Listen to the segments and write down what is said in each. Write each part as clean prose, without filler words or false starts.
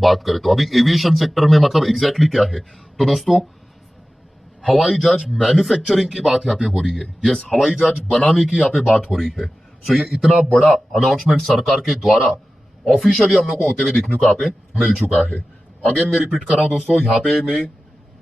बात करें तो अभी एविएशन सेक्टर में मतलब एग्जैक्टली क्या है, तो दोस्तों हवाई जहाज मैन्युफैक्चरिंग की बात यहाँ पे हो रही है। यस, हवाई जहाज बनाने की यहाँ पे बात हो रही है। सो ये इतना बड़ा अनाउंसमेंट सरकार के द्वारा ऑफिशियली हम लोग को होते हुए देखने को यहाँ पे मिल चुका है। अगेन मैं रिपीट कर रहा हूं दोस्तों, यहाँ पे मैं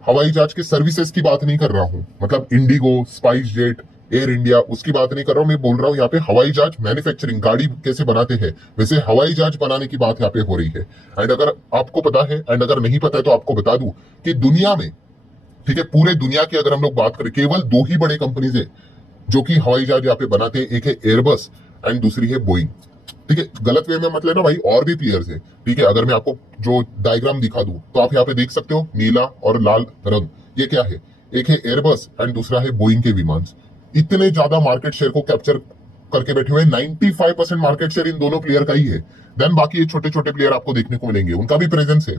हवाई जहाज के सर्विसेज की बात नहीं कर रहा हूँ, मतलब Indigo, spice jet, air India, उसकी बात नहीं कर रहा हूँ। मैं बोल रहा हूँ यहाँ पे हवाई जहाज मैन्युफैक्चरिंग, गाड़ी कैसे बनाते हैं वैसे हवाई जहाज बनाने की बात यहाँ पे हो रही है। एंड अगर आपको पता है एंड अगर नहीं पता है तो आपको बता दूं कि दुनिया में, ठीक है, पूरे दुनिया की अगर हम लोग बात करें, केवल दो ही बड़े कंपनीज है जो कि हवाई जहाज यहाँ पे बनाते हैं। एक है एयरबस एंड दूसरी है बोइंग। ठीक है, गलत वे में मत लेना भाई, और भी प्लेयर्स है। ठीक है, अगर मैं आपको जो डायग्राम दिखा दूं तो आप यहाँ पे देख सकते हो नीला और लाल रंग, ये क्या है, एक है एयरबस एंड दूसरा है बोइंग के विमान। इतने ज्यादा मार्केट शेयर को कैप्चर करके बैठे हुए, 95% मार्केट शेयर इन दोनों प्लेयर का ही है। देन बाकी ये छोटे छोटे प्लेयर आपको देखने को मिलेंगे, उनका भी प्रेजेंस है,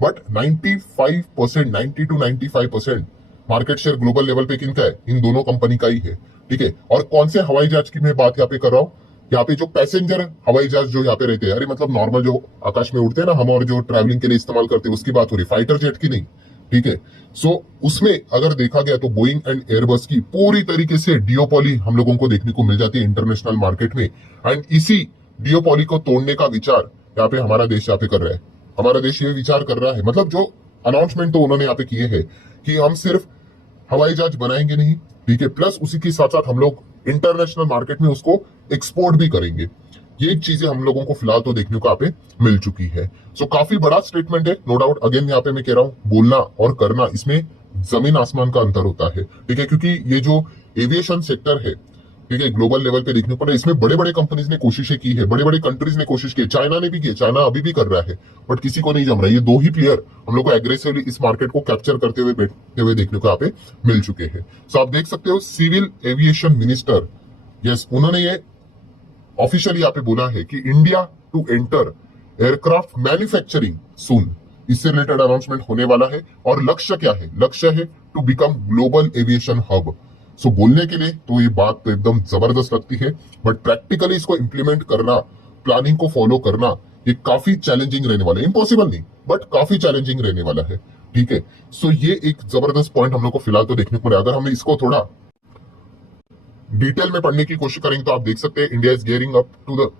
but 95%, 90 to 95% market share global level पे किनका है, इन दोनों कंपनी का ही है। ठीक है, और कौन से हवाई जहाज की मैं बात यहाँ पे कर रहा हूँ, यहाँ पे जो पैसेंजर हवाई जहाज जो यहाँ पे रहते हैं, अरे मतलब नॉर्मल जो आकाश में उड़ते हैं ना हम, और जो ट्रैवलिंग के लिए इस्तेमाल करते हैं उसकी बात हो रही, फाइटर जेट की नहीं। ठीक है, सो उसमें अगर देखा गया तो बोइंग एंड एयरबस की पूरी तरीके से डियोपॉली हम लोगों को देखने को मिल जाती है इंटरनेशनल मार्केट में। एंड इसी डियोपॉली को तोड़ने का विचार यहाँ पे हमारा देश यहाँ पे कर रहा है। हमारा देश ये विचार कर रहा है, मतलब जो अनाउंसमेंट तो उन्होंने यहाँ पे किए हैं कि हम सिर्फ हवाई जहाज बनाएंगे नहीं, ठीक है, प्लस उसी के साथ साथ हम लोग इंटरनेशनल मार्केट में उसको एक्सपोर्ट भी करेंगे। ये चीजें हम लोगों को फिलहाल तो देखने को यहाँ पे मिल चुकी है। सो काफी बड़ा स्टेटमेंट है, नो डाउट। अगेन यहाँ पे मैं कह रहा हूँ, बोलना और करना इसमें जमीन आसमान का अंतर होता है। ठीक है, क्योंकि ये जो एविएशन सेक्टर है, ठीक है, ग्लोबल लेवल पे देखने को पड़ा, इसमें बड़े बड़े कंपनीज ने कोशिशें की है, बड़े बड़े कंट्रीज ने कोशिश की, चाइना ने भी की, चाइना अभी भी कर रहा है, बट किसी को नहीं जम रहा है। ये दो ही प्लेयर हम लोग को एग्रेसिवली इस मार्केट को कैप्चर करते हुए बैठते हुए देखने को यहाँ पे मिल चुके हैं। सो आप देख सकते हो सिविल एविएशन मिनिस्टर, यस, उन्होंने ये ऑफिशियली यहाँ पे बोला है कि India to enter aircraft manufacturing soon, इससे रिलेटेड अनाउंसमेंट होने वाला है। और लक्ष्य क्या है, लक्ष्य है to become global aviation hub. So बोलने के लिए तो ये बात तो एकदम जबरदस्त लगती है, बट प्रैक्टिकली इसको इंप्लीमेंट करना, प्लानिंग को फॉलो करना, ये काफी चैलेंजिंग रहने वाला है। इम्पॉसिबल नहीं, बट काफी चैलेंजिंग रहने वाला है। ठीक है, सो ये एक जबरदस्त पॉइंट हम लोग को फिलहाल तो देखने को मिला। अगर हमने इसको थोड़ा डिटेल में पढ़ने की कोशिश करेंगे तो आप देख सकते हैं, India is gearing up to the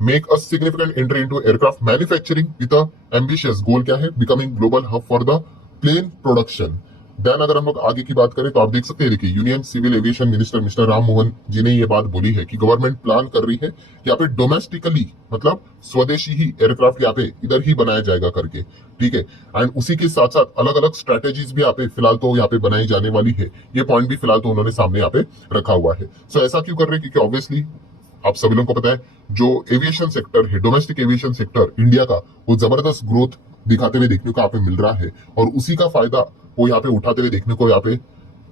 make a significant entry into aircraft manufacturing with a ambitious goal, क्या है, becoming global hub for the plane production. Then अगर हम लोग आगे की बात करें तो आप देख सकते हैं, देखिए, union civil aviation minister mister Ram Mohan ji ने ये बात बोली है कि गवर्नमेंट प्लान कर रही है यहाँ पे डोमेस्टिकली, मतलब स्वदेशी ही एयरक्राफ्ट यहाँ पे इधर ही बनाया जाएगा करके। ठीक है, एंड उसी के साथ साथ अलग अलग स्ट्रेटेजीज भी यहाँ पे फिलहाल तो यहाँ पे बनाई जाने वाली है। ये पॉइंट भी फिलहाल तो उन्होंने सामने यहाँ पे रखा हुआ है। सो ऐसा क्यों कर रहे हैं, क्योंकि ऑब्वियसली आप सभी लोगों को पता है जो एविएशन सेक्टर है, डोमेस्टिक एविएशन सेक्टर इंडिया का, वो जबरदस्त ग्रोथ दिखाते हुए देखने को यहाँ पे मिल रहा है, और उसी का फायदा वो यहाँ पे उठाते हुए देखने को यहाँ पे,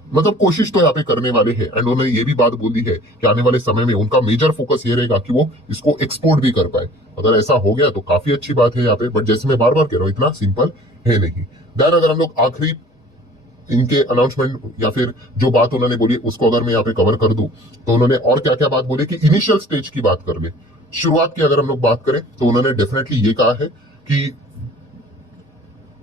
मतलब कोशिश तो यहाँ पे करने वाले हैं। एंड उन्होंने ये भी बात बोली है कि आने वाले समय में उनका मेजर फोकस ये रहेगा कि वो इसको एक्सपोर्ट भी कर पाए। अगर ऐसा हो गया तो काफी अच्छी बात है यहाँ पे, बट जैसे मैं बार बार कह रहा हूँ, इतना सिंपल है नहीं। देन अगर हम लोग आखिरी इनके अनाउंसमेंट या फिर जो बात उन्होंने बोली उसको अगर मैं यहाँ पे कवर कर दूं, तो उन्होंने और क्या क्या बात बोली कि इनिशियल स्टेज की बात कर ले, शुरुआत की अगर हम लोग बात करें तो उन्होंने डेफिनेटली ये कहा है कि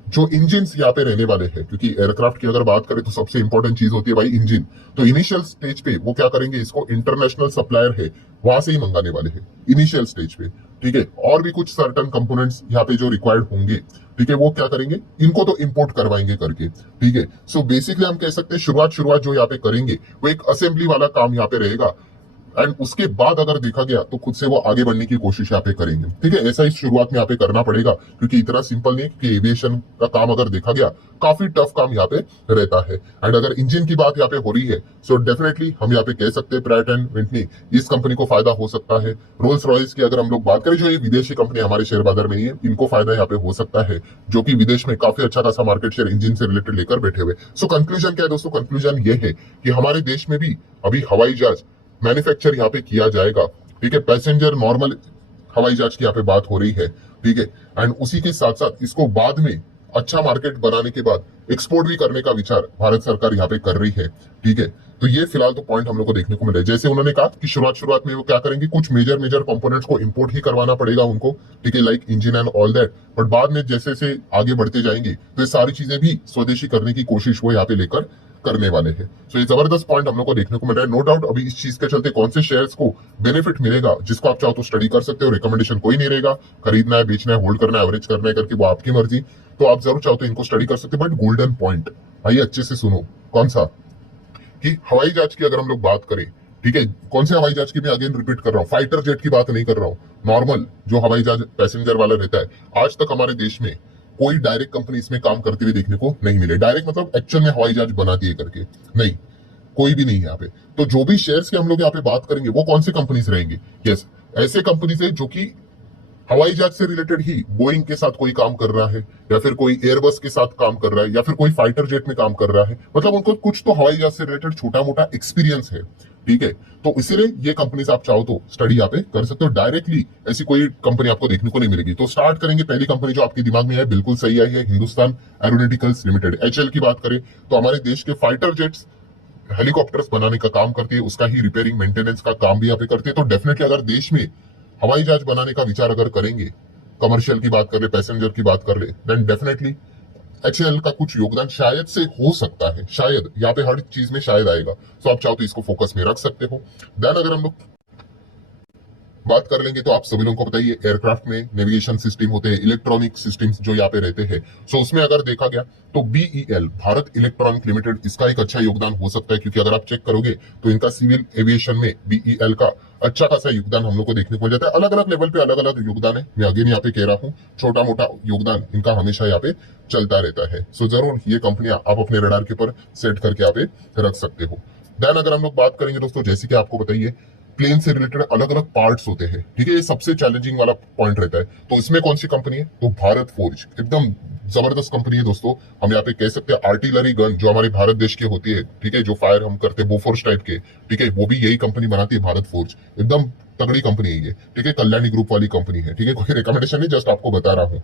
जो इंजिन यहाँ पे रहने वाले हैं, क्योंकि एयरक्राफ्ट की अगर बात करें तो सबसे इंपॉर्टेंट चीज होती है भाई इंजिन, तो इनिशियल स्टेज पे वो क्या करेंगे, इसको इंटरनेशनल सप्लायर है वहां से ही मंगाने वाले हैं इनिशियल स्टेज पे। ठीक है, और भी कुछ सर्टन कंपोनेंट्स यहाँ पे जो रिक्वायर्ड होंगे, ठीक है, वो क्या करेंगे, इनको तो इंपोर्ट करवाएंगे करके। ठीक है, सो बेसिकली हम कह सकते हैं शुरुआत जो यहाँ पे करेंगे वो एक असेंबली वाला काम यहाँ पे रहेगा, एंड उसके बाद अगर देखा गया तो खुद से वो आगे बढ़ने की कोशिश यहाँ पे करेंगे। ठीक है, ऐसा इस शुरुआत में यहाँ पे करना पड़ेगा, क्योंकि इतना सिंपल नहीं कि एविएशन का काम अगर देखा गया काफी टफ काम यहाँ पे रहता है। एंड अगर इंजन की बात यहाँ पे हो रही है, सो डेफिनेटली हम यहाँ पे कह सकते हैं प्रैट एंड विटनी, इस कंपनी को फायदा हो सकता है। रोल्स रॉयस की अगर हम लोग बात करें, जो ये विदेशी कंपनी हमारे शेयर बाजार में नहीं है, इनको फायदा यहाँ पे हो सकता है, जो कि विदेश में काफी अच्छा खासा मार्केट शेयर इंजन से रिलेटेड लेकर बैठे हुए। सो कंक्लूजन क्या है दोस्तों, कंक्लूजन ये है कि हमारे देश में भी अभी हवाई जहाज मैन्युफैक्चर यहाँ पे किया जाएगा। ठीक है, पैसेंजर नॉर्मल हवाई जहाज की यहाँ पे बात हो रही है। ठीक है, एंड उसी के साथ साथ इसको बाद में अच्छा मार्केट बनाने के बाद एक्सपोर्ट भी करने का विचार भारत सरकार यहाँ पे कर रही है। ठीक है, तो ये फिलहाल तो पॉइंट हम लोग को देखने को मिला है। जैसे उन्होंने कहा कि शुरुआत में वो क्या करेंगे, कुछ मेजर मेजर कंपोनेंट्स को इंपोर्ट ही करवाना पड़ेगा उनको, ठीक है, like engine and all that. But बाद में जैसे जैसे आगे बढ़ते जाएंगे तो ये सारी चीजें भी स्वदेशी करने की कोशिश वो यहाँ पे लेकर करने वाले हैं। सो ये जबरदस्त पॉइंट हम लोग को देखने को मिल रहा है। नो डाउट अभी इस चीज के चलते कौन से शेयर्स को बेनिफिट मिलेगा, जिसको आप चाहो तो स्टडी कर सकते हो, रिकमेंडेशन कोई नहीं रहेगा। खरीदना है, बेचना है, होल्ड करना है, एवरेज करना है करके वो आपकी मर्जी। तो आप जरूर चाहो तो इनको स्टडी कर सकते हो। बट गोल्डन पॉइंट आइए अच्छे से सुनो, कौन सा, कि हवाई जहाज की अगर हम लोग बात करें, ठीक है, कौन से हवाई जहाज की, मैं अगेन रिपीट कर रहा हूँ, फाइटर जेट की बात नहीं कर रहा हूँ, नॉर्मल जो हवाई जहाज पैसेंजर वाला रहता है। आज तक हमारे देश में कोई डायरेक्ट कंपनी इसमें काम करते हुए देखने को नहीं मिले। डायरेक्ट मतलब एक्चुअल में हवाई जहाज बना दिए करके नहीं, कोई भी नहीं है यहाँ पे। तो जो भी शेयर्स की हम लोग यहाँ पे बात करेंगे वो कौन सी कंपनीज रहेंगी? यस, ऐसे कंपनीज है जो कि हवाई जहाज से रिलेटेड ही बोइंग के साथ कोई काम कर रहा है, या फिर कोई एयरबस के साथ काम कर रहा है, या फिर कोई फाइटर जेट में काम कर रहा है। मतलब उनको कुछ तो हवाई जहाज से रिलेटेड छोटा मोटा एक्सपीरियंस है। ठीक है, तो इसीलिए ये कंपनीज आप चाहो तो स्टडी यहाँ पे कर सकते हो। डायरेक्टली ऐसी कोई कंपनी आपको देखने को नहीं मिलेगी। तो स्टार्ट करेंगे, पहली कंपनी जो आपके दिमाग में है बिल्कुल सही आई है, हिंदुस्तान एरोनॉटिकल्स लिमिटेड, एचएल की बात करें तो हमारे देश के फाइटर जेट्स, हेलीकॉप्टर्स बनाने का काम करती है, उसका ही रिपेयरिंग मेंटेनेंस का काम भी यहाँ पे करती है। तो डेफिनेटली अगर देश में हवाई जहाज बनाने का विचार अगर करेंगे, कमर्शियल की बात कर ले, पैसेंजर की बात कर ले, देन डेफिनेटली एचएएल का कुछ योगदान शायद से हो सकता है। शायद यहाँ पे हर चीज में शायद आएगा। तो आप चाहो तो इसको फोकस में रख सकते हो। देन अगर हम लोग बात कर लेंगे तो आप सभी लोगों को पता ही है, एयरक्राफ्ट में नेविगेशन सिस्टम होते हैं, इलेक्ट्रॉनिक सिस्टम्स जो यहाँ पे रहते हैं। सो उसमें अगर देखा गया तो बीईएल, भारत इलेक्ट्रॉनिक लिमिटेड, इसका एक अच्छा योगदान हो सकता है। क्योंकि अगर आप चेक करोगे तो इनका सिविल एविएशन में बीईएल का अच्छा खासा योगदान हम लोग को देखने को मिल जाता है। अलग अलग लेवल पे अलग अलग योगदान है, मैं अगेन यहाँ पे कह रहा हूँ, छोटा मोटा योगदान इनका हमेशा यहाँ पे चलता रहता है। सो जरूर ये कंपनियां आप अपने रडार के ऊपर सेट करके यहाँ पे रख सकते हो। देन अगर हम लोग बात करेंगे दोस्तों, जैसे कि आपको बताइए, प्लेन से रिलेटेड अलग अलग पार्ट्स होते हैं, ठीक है, ये सबसे चैलेंजिंग वाला पॉइंट रहता है। तो इसमें कौन सी कंपनी है? तो भारत फोर्ज, एकदम जबरदस्त कंपनी है दोस्तों। हम यहाँ पे कह सकते हैं आर्टिलरी गन जो हमारे भारत देश की होती है, ठीक है, जो फायर हम करते हैं बोफोर्स टाइप के, ठीक है, वो भी यही कंपनी बनाती है, भारत फोर्ज। एकदम तगड़ी कंपनी है ये, ठीक है, कल्याणी ग्रुप वाली कंपनी है, ठीक है, कोई रिकमेंडेशन नहीं, जस्ट आपको बता रहा हूँ।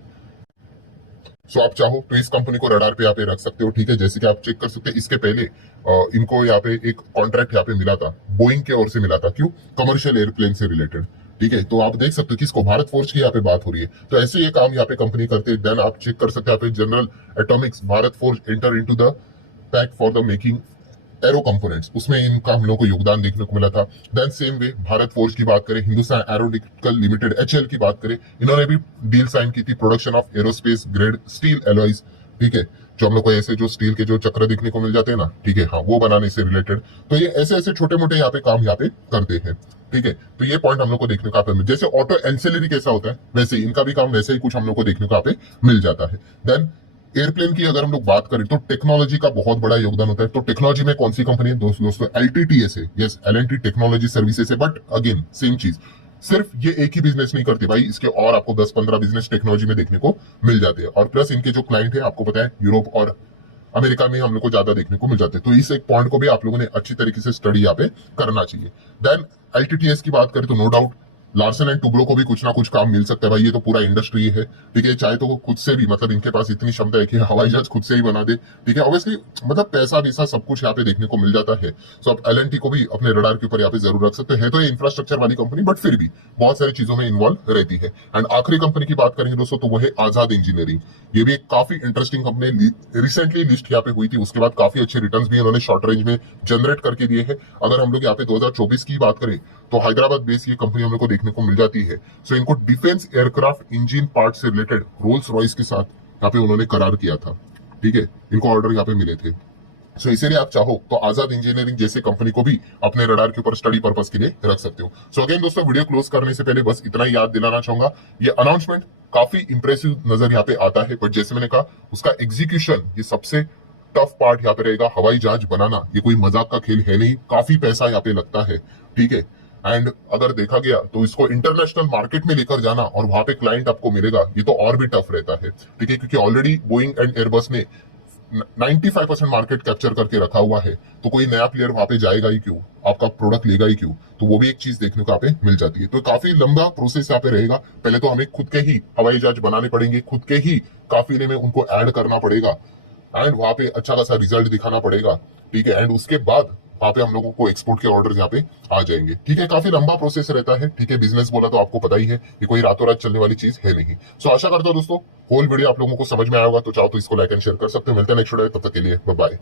सो आप चाहो तो इस कंपनी को रडार पे यहाँ पे रख सकते हो, ठीक है। जैसे कि आप चेक कर सकते हैं, इसके पहले इनको यहाँ पे एक कॉन्ट्रैक्ट यहाँ पे मिला था, बोइंग के ओर से मिला था। क्यों? कमर्शियल एयरप्लेन से रिलेटेड, ठीक है। तो आप देख सकते हो कि इसको भारत फोर्ज की यहाँ पे बात हो रही है। तो ऐसे ये काम यहाँ पे कंपनी करते हैं। देन आप चेक कर सकते हैं यहाँ पे general Atomics, Bharat forge enter into the pack for the making arrow components, उसमें इनका हम लोग को योगदान देखने को मिला था। Then same way Bharat Forge की बात करें, हिंदुस्तान एरोनॉटिकल लिमिटेड एचएल की बात करें, इन्होंने भी डील साइन की थी, production of aerospace grade steel alloys, ठीक है, जो हम लोग को ऐसे जो स्टील के जो चक्र देखने को मिल जाते हैं ना, ठीक है, हाँ, वो बनाने से रिलेटेड। तो ये ऐसे ऐसे छोटे मोटे यहाँ पे काम यहाँ पे करते हैं, ठीक है। तो ये पॉइंट हम लोग को देखने को यहाँ पे, जैसे ऑटो एंसिलरी कैसा होता है वैसे इनका भी काम वैसे ही कुछ हम लोग को देखने को यहाँ पे मिल जाता है। देन एयरप्लेन की अगर हम लोग बात करें तो टेक्नोलॉजी का बहुत बड़ा योगदान होता है। तो टेक्नोलॉजी में कौन सी कंपनी है दोस्तों? एलटीटीएस है, यस, एलएनटी टेक्नोलॉजी सर्विसेज है। बट अगेन सेम चीज, सिर्फ ये एक ही बिजनेस नहीं करते भाई, इसके और आपको 10-15 बिजनेस टेक्नोलॉजी में देखने को मिल जाते हैं। और प्लस इनके जो क्लाइंट है आपको पता है यूरोप और अमेरिका में हम लोग को ज्यादा देखने को मिल जाते हैं। तो इस एक पॉइंट को भी आप लोगों ने अच्छी तरीके से स्टडी यहाँ पे करना चाहिए। देन एलटीटीएस की बात करें तो no doubt Larsen and Toubro को भी कुछ ना कुछ काम मिल सकता है भाई, ये तो पूरा इंडस्ट्री है, ठीक है। चाहे तो वो खुद से भी, मतलब इनके पास इतनी क्षमता है कि हवाई जहाज खुद से ही बना दे, ठीक है। ऑब्वियसली मतलब पैसा वैसा सब कुछ यहाँ पे देखने को मिल जाता है। सो आप एलएनटी को भी अपने रडार के ऊपर यहाँ पे जरूर रख सकते हैं। तो ये इंफ्रास्ट्रक्चर वाली कंपनी, बट फिर भी बहुत सारी चीजों में इन्वॉल्व रहती है। एंड आखिरी कंपनी की बात करेंगे दोस्तों तो वो है आजाद इंजीनियरिंग। ये भी एक काफी इंटरेस्टिंग कंपनी, रिसेंटली लिस्ट यहाँ पे हुई थी, उसके बाद काफी अच्छे रिटर्न्स भी इन्होंने शॉर्ट रेंज में जनरेट करके दिए हैं। अगर हम लोग यहाँ पे 2024 की बात करें तो हैदराबाद बेस ये कंपनी हम लोग को देखने को मिल जाती है। सो इनको डिफेंस एयरक्राफ्ट इंजन पार्ट से रिलेटेड रोल्स रॉयस के साथ यहाँ पे उन्होंने करार किया था, ठीक है, इनको ऑर्डर यहाँ पे मिले थे। सो इसीलिए आप चाहो तो आजाद इंजीनियरिंग जैसे कंपनी को भी अपने रडार के ऊपर स्टडी पर्पस के लिए रख सकते हो। सो अगेन दोस्तों, वीडियो क्लोज करने से पहले बस इतना ही याद दिलाना चाहूंगा, ये अनाउंसमेंट काफी इंप्रेसिव नजर यहाँ पे आता है, बट जैसे मैंने कहा उसका एग्जीक्यूशन ये सबसे टफ पार्ट यहाँ पे रहेगा। हवाई जहाज बनाना ये कोई मजाक का खेल है नहीं, काफी पैसा यहाँ पे लगता है, ठीक है। एंड अगर देखा गया तो इसको इंटरनेशनल मार्केट में लेकर जाना और वहां पे क्लाइंट आपको मिलेगा, ये तो और भी टफ रहता है, ठीक है, क्योंकि ऑलरेडी बोइंग एंड एयरबस ने 95% मार्केट कैप्चर करके रखा हुआ है, तो कोई नया प्लेयर वहां पे जाएगा ही क्यों, आपका प्रोडक्ट लेगा ही क्यों? तो वो भी एक चीज देखने को यहाँ पे मिल जाती है। तो काफी लंबा प्रोसेस यहाँ पे रहेगा। पहले तो हमें खुद के ही हवाई जहाज बनाने पड़ेंगे, खुद के ही काफिले में उनको ऐड करना पड़ेगा, एंड वहां पे अच्छा खासा रिजल्ट दिखाना पड़ेगा, ठीक है। एंड उसके बाद वहां पे हम लोगों को एक्सपोर्ट के ऑर्डर यहाँ पे आ जाएंगे, ठीक है। काफी लंबा प्रोसेस रहता है, ठीक है। बिजनेस बोला तो आपको पता ही है, ये कोई रातों रात चलने वाली चीज है नहीं। सो आशा करता हूं दोस्तों होल वीडियो आप लोगों को समझ में आया होगा। तो चाहो तो इसको लाइक एंड शेयर कर सकते हो। मिलते हैं नेक्स्ट वीडियो, तब तक के लिए बाय बाय।